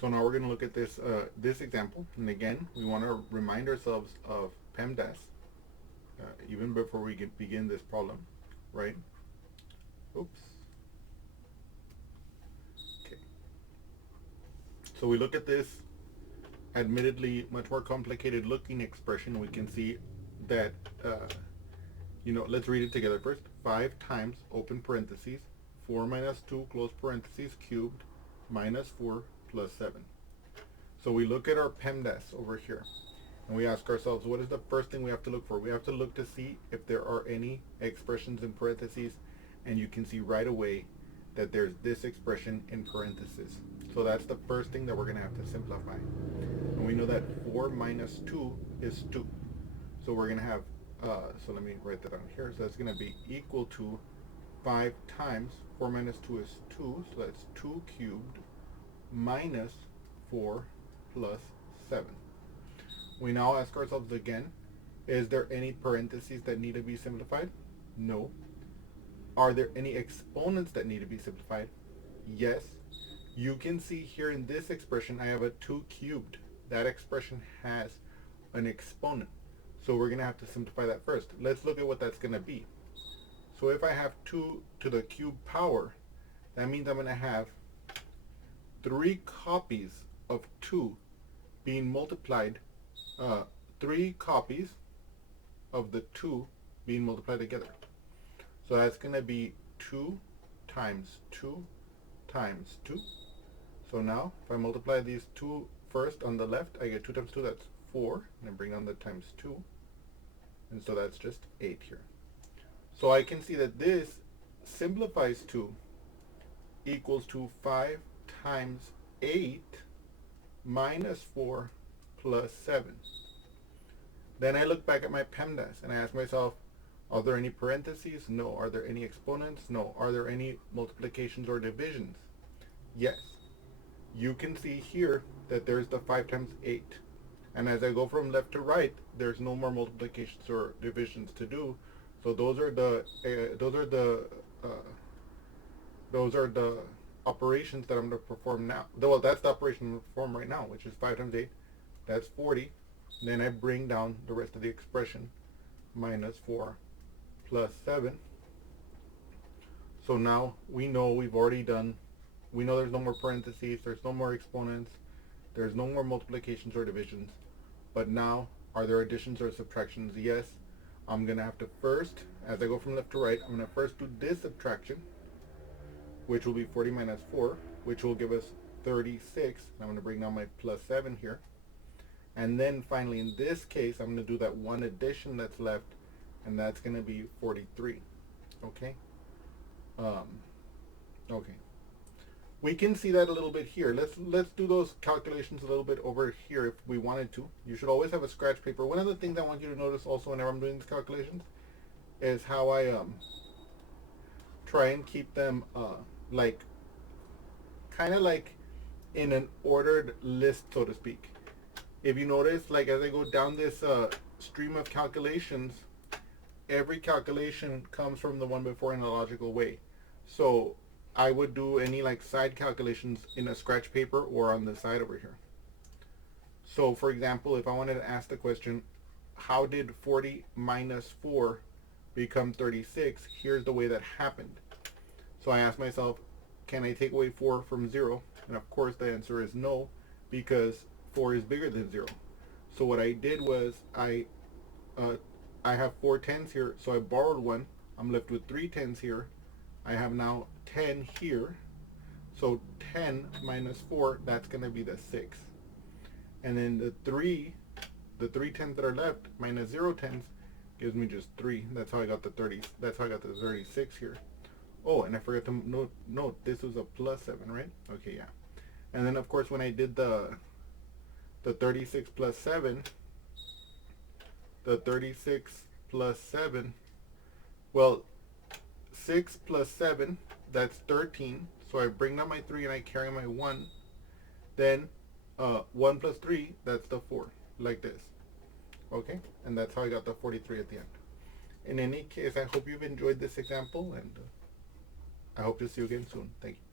So now we're going to look at this example, and again, we want to remind ourselves of PEMDAS even before we begin this problem, right? Oops. Okay. So we look at this admittedly much more complicated looking expression. We can see that, let's read it together first. 5 times, open parentheses, 4 minus 2, close parentheses, cubed, minus 4 plus 7. So we look at our PEMDAS over here, and we ask ourselves, what is the first thing we have to look for? We have to look to see if there are any expressions in parentheses, and you can see right away that there's this expression in parentheses. So that's the first thing that we're going to have to simplify. And we know that 4 minus 2 is 2. So we're going to have, so let me write that down here. So that's going to be equal to 5 times 4 minus 2 is 2. So that's 2 cubed minus 4 plus 7. We now ask ourselves again, is there any parentheses that need to be simplified? No. Are there any exponents that need to be simplified? Yes. You can see here in this expression, I have a 2 cubed. That expression has an exponent. So we're going to have to simplify that first. Let's look at what that's going to be. So if I have 2 to the cube power, that means I'm going to have 3 copies of 2 being multiplied, 3 copies of the 2 being multiplied together. So that's going to be 2 times 2 times 2. So now, if I multiply these 2 first on the left, I get 2 times 2, that's 4. And I bring down the times 2. And so that's just 8 here. So I can see that this simplifies to equals to 5 times 8 minus 4 plus 7. Then I look back at my PEMDAS and I ask myself, are there any parentheses? No. Are there any exponents? No. Are there any multiplications or divisions? Yes. You can see here that there's the 5 times 8. And as I go from left to right, there's no more multiplications or divisions to do. So those are the operations that I'm going to perform now. Well, that's the operation I'm going to perform right now, which is 5 times 8. That's 40. And then I bring down the rest of the expression, minus 4 plus 7. So now we know we know there's no more parentheses, there's no more exponents, there's no more multiplications or divisions. But now, are there additions or subtractions? Yes. I'm going to have to first, as I go from left to right, I'm going to first do this subtraction, which will be 40 minus 4, which will give us 36. I'm going to bring down my plus 7 here. And then finally, in this case, I'm going to do that one addition that's left, and that's going to be 43. Okay? Okay. We can see that a little bit here. Let's do those calculations a little bit over here if we wanted to. You should always have a scratch paper. One of the things I want you to notice also whenever I'm doing these calculations is how I try and keep them kind of like in an ordered list, so to speak. If you notice, like as I go down this stream of calculations, every calculation comes from the one before in a logical way. So I would do any like side calculations in a scratch paper or on the side over here. So for example, if I wanted to ask the question, how did 40 minus 4 become 36? Here's the way that happened. So I asked myself, can I take away 4 from 0? And of course the answer is no, because 4 is bigger than 0. So what I did was I have 4 tens here, so I borrowed one. I'm left with 3 tens here. I have now 10 here. So 10 minus 4, that's going to be the 6. And then the 3 tens that are left minus 0 tens gives me just 3. That's how I got the 30. That's how I got the 36 here. Oh, and I forgot to note this was a plus 7, right? Okay, yeah. And then of course when I did the 36 plus 7, the 36 plus 7, well, 6 plus 7, that's 13. So I bring down my 3 and I carry my 1. Then 1 plus 3, that's the 4, like this. Okay? And that's how I got the 43 at the end. In any case, I hope you've enjoyed this example, and I hope to see you again soon. Thank you.